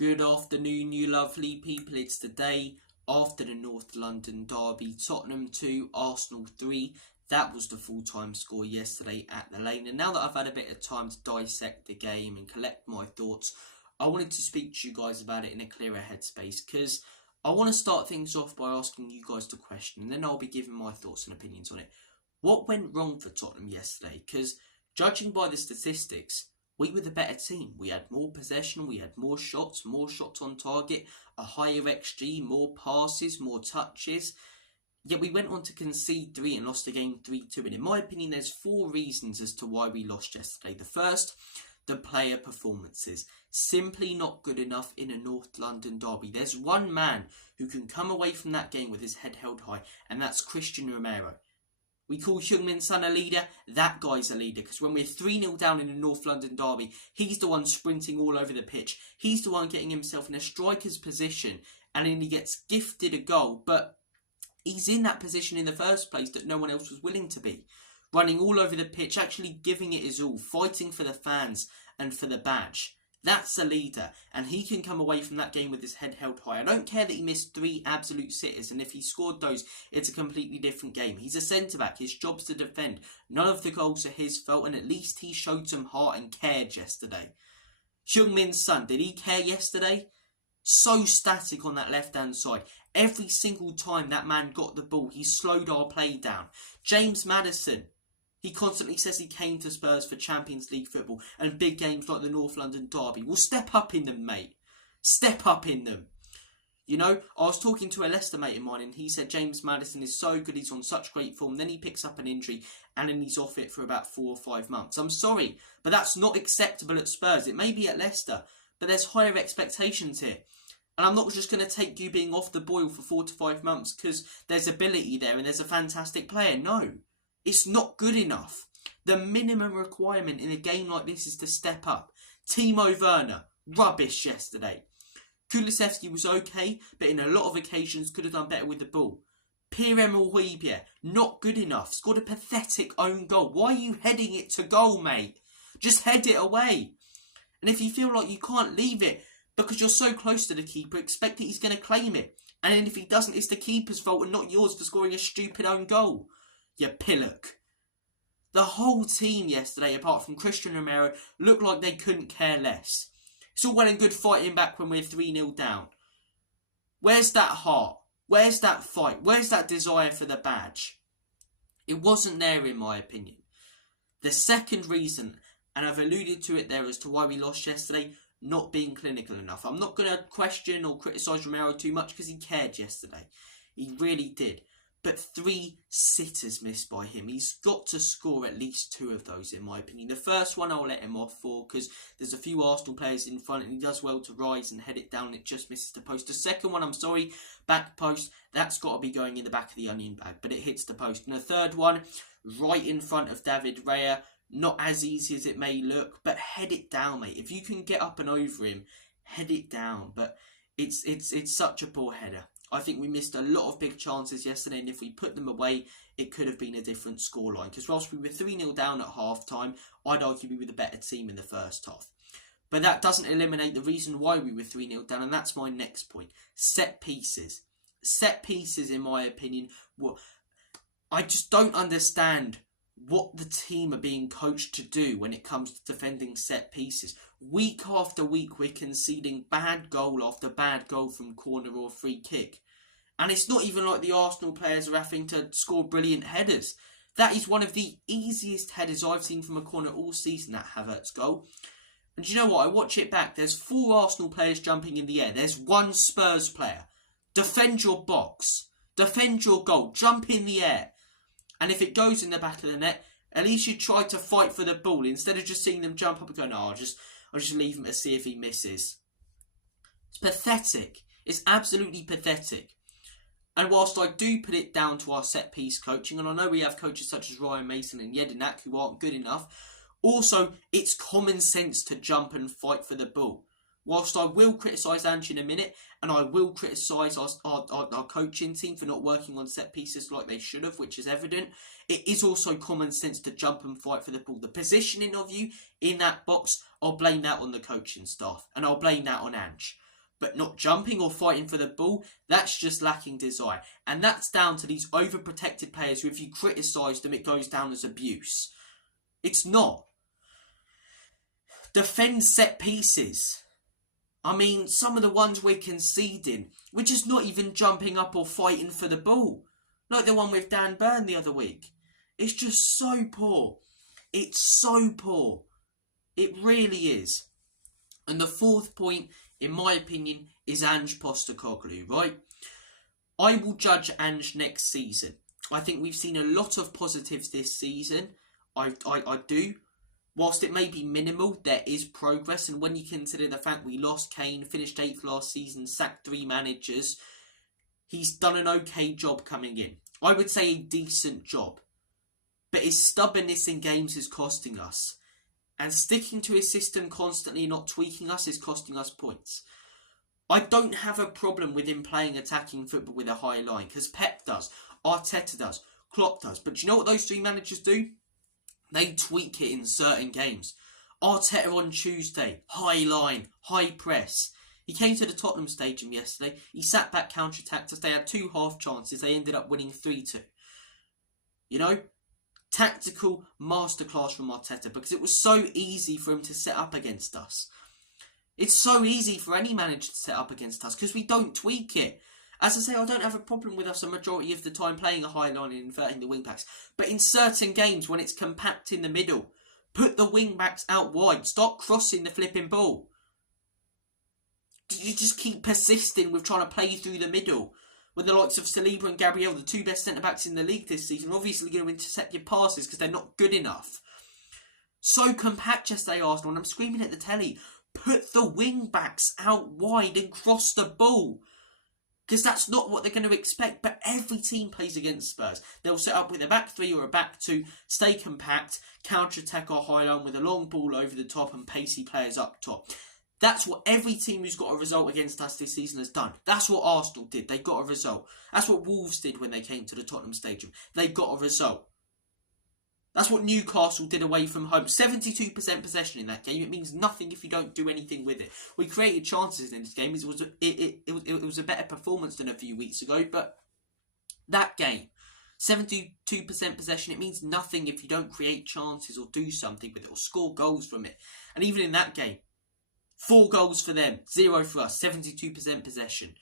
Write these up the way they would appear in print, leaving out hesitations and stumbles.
Good afternoon, you lovely people. It's the day after the North London derby. Tottenham 2, Arsenal 3. That was the full-time score yesterday at the Lane. And now that I've had a bit of time to dissect the game and collect my thoughts, I wanted to speak to you guys about it in a clearer headspace, because I want to start things off by asking you guys the question, and then I'll be giving my thoughts and opinions on it. What went wrong for Tottenham yesterday? Because judging by the statistics, we were the better team. We had more possession, we had more shots on target, a higher XG, more passes, more touches. Yet we went on to concede 3 and lost the game 3-2. And in my opinion, there's 4 reasons as to why we lost yesterday. The first, the player performances. Simply not good enough in a North London derby. There's one man who can come away from that game with his head held high, and that's Christian Romero. We call Heung-min Son a leader. That guy's a leader, because when we're 3-0 down in a North London derby, he's the one sprinting all over the pitch. He's the one getting himself in a striker's position, and then he gets gifted a goal. But he's in that position in the first place that no one else was willing to be. Running all over the pitch, actually giving it his all, fighting for the fans and for the badge. That's a leader, and he can come away from that game with his head held high. I don't care that he missed 3 absolute sitters, and if he scored those, it's a completely different game. He's a centre-back, his job's to defend. None of the goals are his fault, and at least he showed some heart and cared yesterday. Heung-min Son, did he care yesterday? So static on that left-hand side. Every single time that man got the ball, he slowed our play down. James Maddison, he constantly says he came to Spurs for Champions League football and big games like the North London derby. Well, step up in them, mate. Step up in them. You know, I was talking to a Leicester mate of mine, and he said James Maddison is so good, he's on such great form. Then he picks up an injury and then he's off it for about 4 or 5 months. I'm sorry, but that's not acceptable at Spurs. It may be at Leicester, but there's higher expectations here. And I'm not just going to take you being off the boil for 4 to 5 months because there's ability there and there's a fantastic player. No. It's not good enough. The minimum requirement in a game like this is to step up. Timo Werner, rubbish yesterday. Kulusevski was okay, but in a lot of occasions could have done better with the ball. Pierre-Emile Højbjerg, not good enough. Scored a pathetic own goal. Why are you heading it to goal, mate? Just head it away. And if you feel like you can't leave it because you're so close to the keeper, expect that he's going to claim it. And then if he doesn't, it's the keeper's fault and not yours for scoring a stupid own goal. You pillock. The whole team yesterday, apart from Christian Romero, looked like they couldn't care less. It's all well and good fighting back when we're 3-0 down. Where's that heart? Where's that fight? Where's that desire for the badge? It wasn't there, in my opinion. The second reason, and I've alluded to it there as to why we lost yesterday, not being clinical enough. I'm not going to question or criticise Romero too much because he cared yesterday. He really did. But 3 sitters missed by him. He's got to score at least 2 of those, in my opinion. The first one I'll let him off for because there's a few Arsenal players in front and he does well to rise and head it down and it just misses the post. The second one, I'm sorry, back post, that's got to be going in the back of the onion bag, but it hits the post. And the third one, right in front of David Raya, not as easy as it may look, but head it down, mate. If you can get up and over him, head it down. But it's such a poor header. I think we missed a lot of big chances yesterday, and if we put them away, it could have been a different scoreline. Because whilst we were 3-0 down at half-time, I'd argue we were the better team in the first half. But that doesn't eliminate the reason why we were 3-0 down, and that's my next point. Set pieces. Set pieces, in my opinion, I just don't understand what the team are being coached to do when it comes to defending set pieces. Week after week, we're conceding bad goal after bad goal from corner or free kick. And it's not even like the Arsenal players are having to score brilliant headers. That is one of the easiest headers I've seen from a corner all season, that Havertz goal. And you know what? I watch it back. There's 4 Arsenal players jumping in the air. There's 1 Spurs player. Defend your box. Defend your goal. Jump in the air. And if it goes in the back of the net, at least you try to fight for the ball instead of just seeing them jump up and go, no, I'll just leave him to see if he misses. It's pathetic. It's absolutely pathetic. And whilst I do put it down to our set-piece coaching, and I know we have coaches such as Ryan Mason and Jedinak who aren't good enough, also, it's common sense to jump and fight for the ball. Whilst I will criticise Ange in a minute, and I will criticise our coaching team for not working on set pieces like they should have, which is evident, it is also common sense to jump and fight for the ball. The positioning of you in that box, I'll blame that on the coaching staff, and I'll blame that on Ange. but not jumping or fighting for the ball, that's just lacking desire. And that's down to these overprotected players who, if you criticise them, it goes down as abuse. It's not. Defend set pieces. I mean, some of the ones we're conceding, we're just not even jumping up or fighting for the ball. Like the one with Dan Burn the other week. It's just so poor. It's so poor. It really is. And the fourth point, in my opinion, is Ange Postecoglou, right? I will judge Ange next season. I think we've seen a lot of positives this season. I do. Whilst it may be minimal, there is progress. And when you consider the fact we lost Kane, finished 8th last season, sacked 3 managers, he's done an okay job coming in. I would say a decent job. But his stubbornness in games is costing us. And sticking to his system constantly, not tweaking us, is costing us points. I don't have a problem with him playing attacking football with a high line, because Pep does, Arteta does, Klopp does. But do you know what those 3 managers do? They tweak it in certain games. Arteta on Tuesday, high line, high press. He came to the Tottenham stadium yesterday. He sat back, counter-attacked us. They had 2 half chances. They ended up winning 3-2. You know? Tactical masterclass from Arteta, because it was so easy for him to set up against us. It's so easy for any manager to set up against us because we don't tweak it. As I say, I don't have a problem with us a majority of the time playing a high line and inverting the wing backs. But in certain games, when it's compact in the middle, put the wing backs out wide. Start crossing the flipping ball. You just keep persisting with trying to play through the middle. When the likes of Saliba and Gabriel, the 2 best centre-backs in the league this season, are obviously going to intercept your passes because they're not good enough. So compact yesterday, Arsenal, and I'm screaming at the telly, put the wing-backs out wide and cross the ball. Because that's not what they're going to expect. But every team plays against Spurs. They'll set up with a back 3 or a back 2, stay compact, counter-attack our high line with a long ball over the top and pacey players up top. That's what every team who's got a result against us this season has done. That's what Arsenal did. They got a result. That's what Wolves did when they came to the Tottenham stadium. They got a result. That's what Newcastle did away from home. 72% possession in that game. It means nothing if you don't do anything with it. We created chances in this game. It was a better performance than a few weeks ago. But that game, 72% possession, it means nothing if you don't create chances or do something with it or score goals from it. And even in that game, 4 goals for them, 0 for us, 72% possession.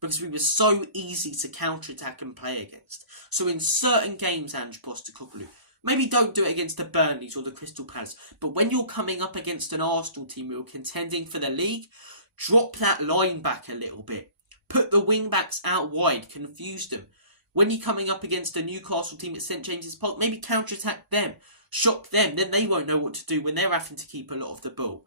Because we were so easy to counter-attack and play against. So in certain games, Ange Postecoglou, maybe don't do it against the Burnleys or the Crystal Palace. But when you're coming up against an Arsenal team who are contending for the league, drop that line back a little bit. Put the wing-backs out wide, confuse them. When you're coming up against a Newcastle team at St James's Park, maybe counter-attack them. Shock them, then they won't know what to do when they're having to keep a lot of the ball.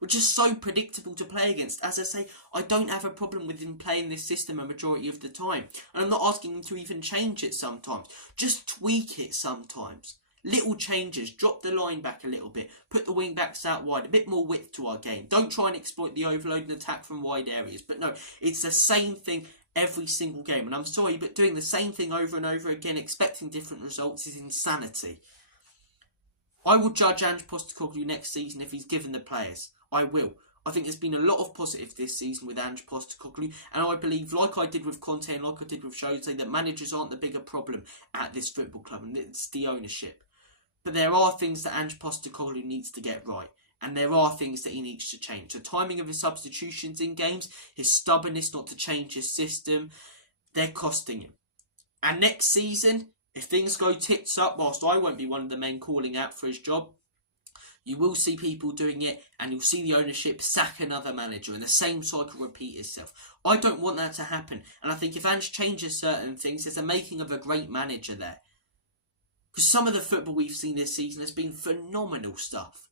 We're just so predictable to play against. As I say, I don't have a problem with him playing this system a majority of the time. And I'm not asking him to even change it sometimes. Just tweak it sometimes. Little changes. Drop the line back a little bit. Put the wing backs out wide. A bit more width to our game. Don't try and exploit the overload and attack from wide areas. But no, it's the same thing every single game. And I'm sorry, but doing the same thing over and over again, expecting different results, is insanity. I will judge Ange Postecoglou next season if he's given the players. I will. I think there's been a lot of positives this season with Ange Postecoglou, and I believe, like I did with Conte and like I did with Jose, that managers aren't the bigger problem at this football club, and it's the ownership. But there are things that Ange Postecoglou needs to get right, and there are things that he needs to change. The timing of his substitutions in games, his stubbornness not to change his system, they're costing him. And next season, if things go tits up, whilst I won't be one of the men calling out for his job, you will see people doing it, and you'll see the ownership sack another manager, and the same cycle repeat itself. I don't want that to happen, and I think if Ange changes certain things, there's a making of a great manager there. Because some of the football we've seen this season has been phenomenal stuff.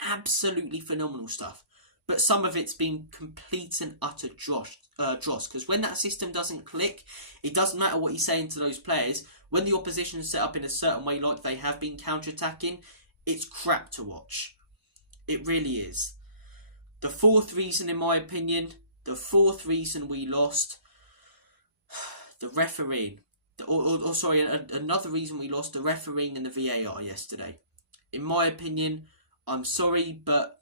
Absolutely phenomenal stuff. But some of it's been complete and utter dross. Because when that system doesn't click, it doesn't matter what you're saying to those players. When the opposition is set up in a certain way like they have been counter-attacking, it's crap to watch. It really is. The 4th reason, in my opinion, the 4th reason we lost, the refereeing. Another reason we lost, the refereeing and the VAR yesterday. In my opinion, I'm sorry, but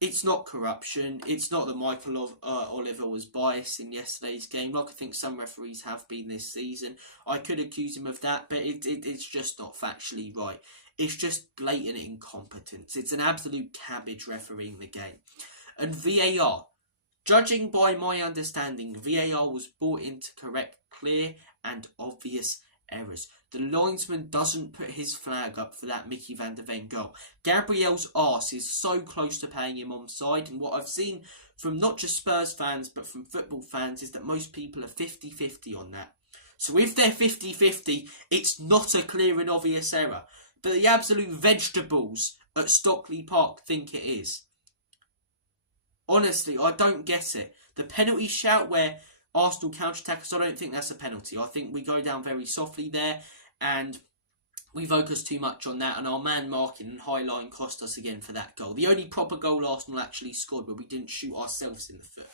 It's not corruption. It's not that Michael Oliver was biased in yesterday's game, like I think some referees have been this season. I could accuse him of that, but it's just not factually right. It's just blatant incompetence. It's an absolute cabbage refereeing the game. And VAR, judging by my understanding, VAR was brought in to correct clear and obvious errors. The linesman doesn't put his flag up for that Mickey van der Ven goal. Gabriel's arse is so close to paying him onside, and what I've seen from not just Spurs fans but from football fans is that most people are 50-50 on that. So if they're 50-50, it's not a clear and obvious error. But the absolute vegetables at Stockley Park think it is. Honestly, I don't get it. The penalty shout where Arsenal counter-attack us, I don't think that's a penalty. I think we go down very softly there and we focus too much on that, and our man marking and high line cost us again for that goal. The only proper goal Arsenal actually scored where we didn't shoot ourselves in the foot.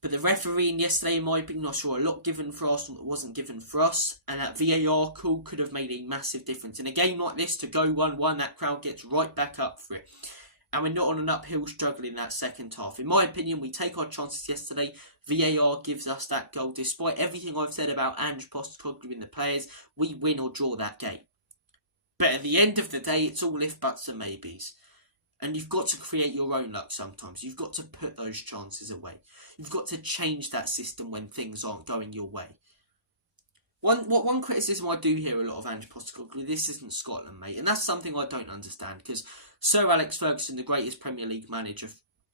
But the refereeing yesterday, in my opinion, I saw a lot given for Arsenal that wasn't given for us, and that VAR call could have made a massive difference. In a game like this, to go 1-1, that crowd gets right back up for it. And we're not on an uphill struggle in that second half. In my opinion, we take our chances yesterday. VAR gives us that goal. Despite everything I've said about Ange Postecoglou and the players, we win or draw that game. But at the end of the day, it's all if, buts and maybes. And you've got to create your own luck sometimes. You've got to put those chances away. You've got to change that system when things aren't going your way. One criticism I do hear a lot of Ange Postecoglou, this isn't Scotland, mate. And that's something I don't understand, because Sir Alex Ferguson, the greatest Premier League manager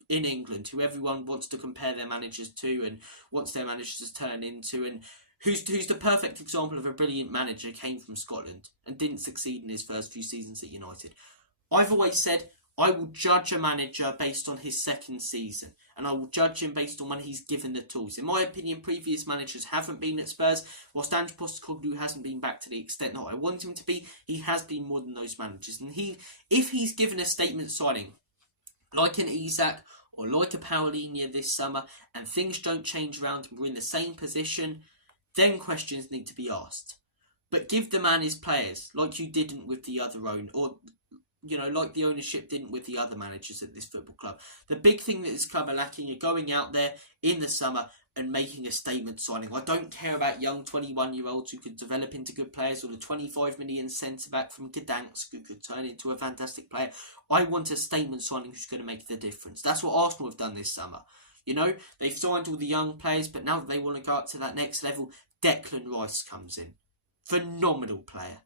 in England, who everyone wants to compare their managers to and wants their managers to turn into, and who's the perfect example of a brilliant manager, came from Scotland and didn't succeed in his first few seasons at United. I've always said I will judge a manager based on his second season, and I will judge him based on when he's given the tools. In my opinion, previous managers haven't been at Spurs, whilst Ange Postecoglou hasn't been back to the extent that I want him to be. He has been more than those managers, and if he's given a statement signing, like an Isak or like a Paulinho this summer, and things don't change around and we're in the same position, then questions need to be asked. But give the man his players, like you didn't with the other own, or like the ownership didn't with the other managers at this football club. The big thing that this club are lacking are going out there in the summer and making a statement signing. I don't care about young 21-year-olds who could develop into good players, or the 25 million centre-back from Gdansk who could turn into a fantastic player. I want a statement signing who's going to make the difference. That's what Arsenal have done this summer. They've signed all the young players, but now that they want to go up to that next level, Declan Rice comes in. Phenomenal player.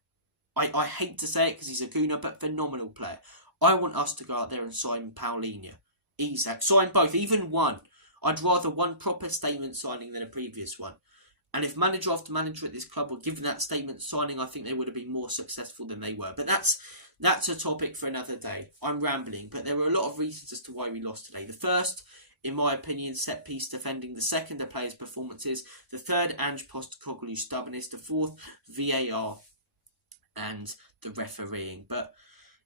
I hate to say it because he's a gooner, but phenomenal player. I want us to go out there and sign Paulinho, Isak, sign both, even one. I'd rather one proper statement signing than a previous one. And if manager after manager at this club were given that statement signing, I think they would have been more successful than they were. But that's a topic for another day. I'm rambling, but there were a lot of reasons as to why we lost today. The first, in my opinion, set-piece defending. The second, the players' performances. The third, Ange Postecoglou's stubbornness. The fourth, VAR and the refereeing. But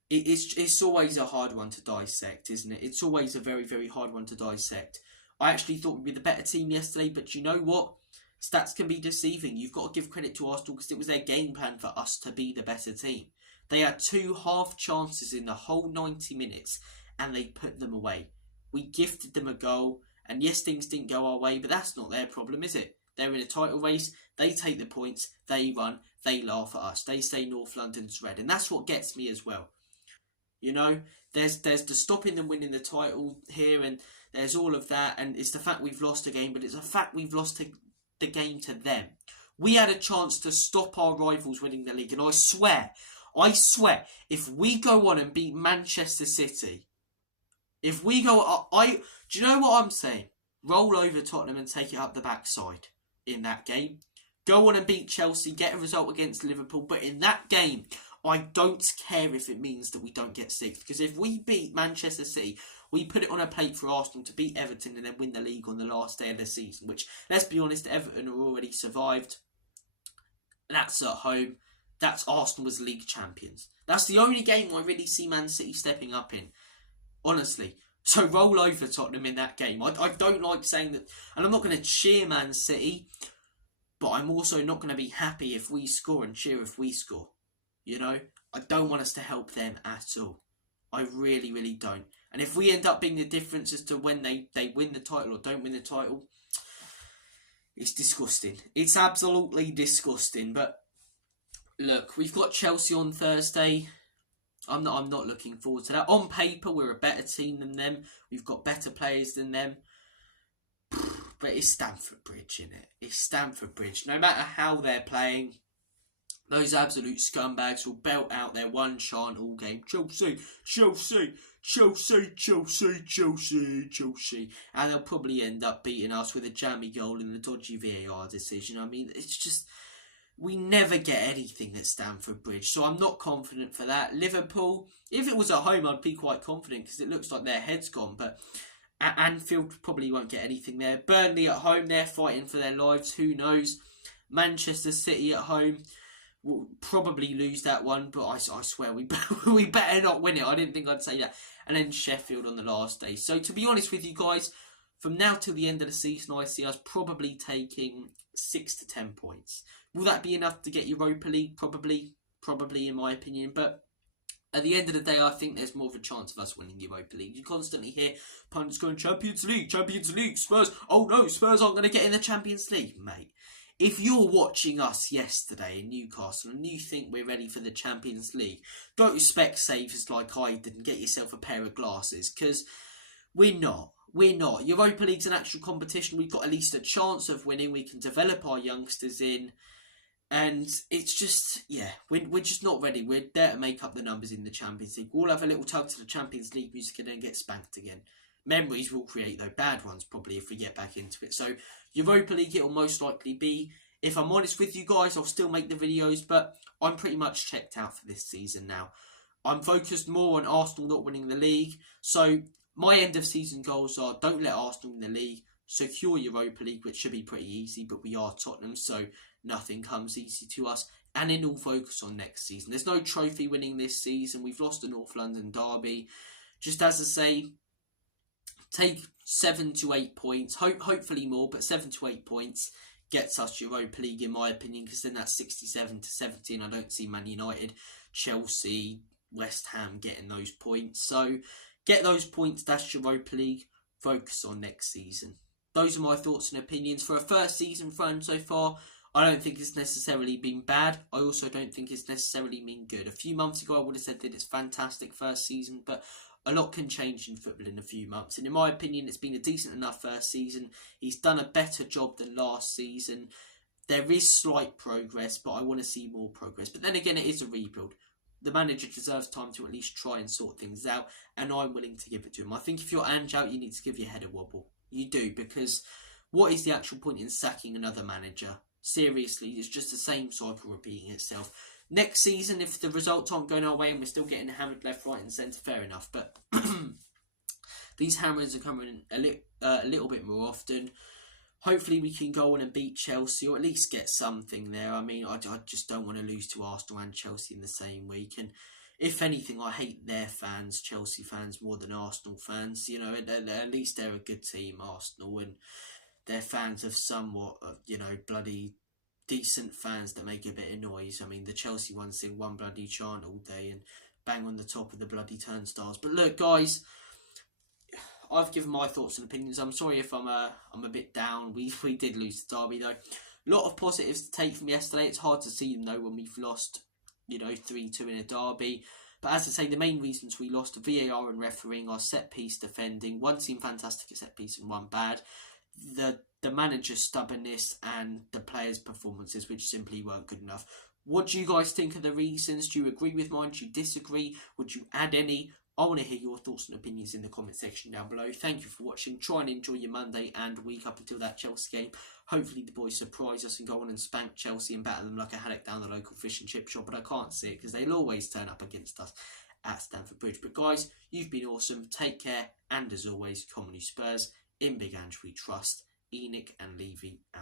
it's always a hard one to dissect, isn't it? It's always a very, very hard one to dissect. I actually thought we'd be the better team yesterday, but you know what? Stats can be deceiving. You've got to give credit to Arsenal because it was their game plan for us to be the better team. They had 2 half chances in the whole 90 minutes and they put them away. We gifted them a goal, and yes, things didn't go our way, but that's not their problem, is it? They're in a title race, they take the points, they run, they laugh at us. They say North London's red, and that's what gets me as well. There's the stopping them winning the title here, and there's all of that, and it's the fact we've lost a game, but it's a fact we've lost the game to them. We had a chance to stop our rivals winning the league, and I swear, if we go on and beat Manchester City, do you know what I'm saying? Roll over Tottenham and take it up the backside in that game. Go on and beat Chelsea, get a result against Liverpool, but in that game, I don't care if it means that we don't get 6th, because if we beat Manchester City, we put it on a plate for Arsenal to beat Everton and then win the league on the last day of the season, which, let's be honest, Everton are already survived. That's at home. That's Arsenal as league champions. That's the only game I really see Man City stepping up in, honestly. So roll over Tottenham in that game. I don't like saying that, and I'm not going to cheer Man City, but I'm also not going to be happy if we score and cheer if we score. I don't want us to help them at all. I really, really don't. And if we end up being the difference as to when they win the title or don't win the title, it's disgusting. It's absolutely disgusting. But look, we've got Chelsea on Thursday. I'm not looking forward to that. On paper, we're a better team than them. We've got better players than them. But it's Stamford Bridge, isn't it? It's Stamford Bridge. No matter how they're playing, those absolute scumbags will belt out their one chant all game. Chelsea, Chelsea, Chelsea, Chelsea, Chelsea, Chelsea. And they'll probably end up beating us with a jammy goal in the dodgy VAR decision. I mean, it's just, we never get anything at Stamford Bridge. So I'm not confident for that. Liverpool, if it was at home, I'd be quite confident because it looks like their head's gone. But at Anfield, probably won't get anything there. Burnley at home, they're fighting for their lives. Who knows? Manchester City at home, we'll probably lose that one, but I swear we better not win it. I didn't think I'd say that. And then Sheffield on the last day. So to be honest with you guys, from now till the end of the season, I see us probably taking 6 to 10 points. Will that be enough to get Europa League? Probably in my opinion. But at the end of the day, I think there's more of a chance of us winning Europa League. You constantly hear pundits going, Champions League, Spurs. Oh no, Spurs aren't going to get in the Champions League, mate. If you're watching us yesterday in Newcastle and you think we're ready for the Champions League, don't expect savers like I did and get yourself a pair of glasses, because we're not. We're not. Europa League's an actual competition. We've got at least a chance of winning. We can develop our youngsters in. And it's just, yeah, we're just not ready. We're there to make up the numbers in the Champions League. We'll have a little tug to the Champions League music and then get spanked again. Memories we'll create, though, bad ones probably if we get back into it. So Europa League it'll most likely be. If I'm honest with you guys, I'll still make the videos, but I'm pretty much checked out for this season now. I'm focused more on Arsenal not winning the league. So my end of season goals are, don't let Arsenal win the league, secure Europa League, which should be pretty easy, but we are Tottenham, so nothing comes easy to us. And then all focus on next season. There's no trophy winning this season. We've lost the North London derby. Just as I say, take 7 to 8 points, hopefully more, but 7 to 8 points gets us Europa League in my opinion, because then that's 67 to 17. I don't see Man United, Chelsea, West Ham getting those points. So get those points, that's Europa League, focus on next season. Those are my thoughts and opinions. For a first season run so far, I don't think it's necessarily been bad. I also don't think it's necessarily been good. A few months ago I would have said that it's fantastic first season, but a lot can change in football in a few months. And in my opinion, it's been a decent enough first season. He's done a better job than last season. There is slight progress, but I want to see more progress. But then again, it is a rebuild. The manager deserves time to at least try and sort things out, and I'm willing to give it to him. I think if you're Ange out, you need to give your head a wobble. You do, because what is the actual point in sacking another manager? Seriously, it's just the same cycle repeating itself. Next season, if the results aren't going our way and we're still getting hammered left, right and centre, fair enough. But these hammers are coming a little bit more often. Hopefully we can go on and beat Chelsea, or at least get something there. I mean, I just don't want to lose to Arsenal and Chelsea in the same week. And if anything, I hate their fans, Chelsea fans, more than Arsenal fans. You know, at least they're a good team, Arsenal, and they're fans of somewhat of, you know, bloody decent fans that make a bit of noise. I mean, the Chelsea ones sing one bloody chant all day and bang on the top of the bloody turnstiles. But look, guys, I've given my thoughts and opinions. I'm sorry if I'm a bit down. We did lose the derby though. A lot of positives to take from yesterday. It's hard to see them though when we've lost, you know, 3-2 in a derby. But as I say, the main reasons we lost are VAR and refereeing, our set piece defending. One team fantastic at set piece and one bad. The manager's stubbornness and the players' performances, which simply weren't good enough. What do you guys think are the reasons? Do you agree with mine? Do you disagree? Would you add any? I want to hear your thoughts and opinions in the comment section down below. Thank you for watching. Try and enjoy your Monday and week up until that Chelsea game. Hopefully the boys surprise us and go on and spank Chelsea and batter them like a haddock down the local fish and chip shop. But I can't see it because they'll always turn up against us at Stamford Bridge. But guys, you've been awesome. Take care. And as always, come on you Spurs. In Big Ange we trust. Enoch and Levy out.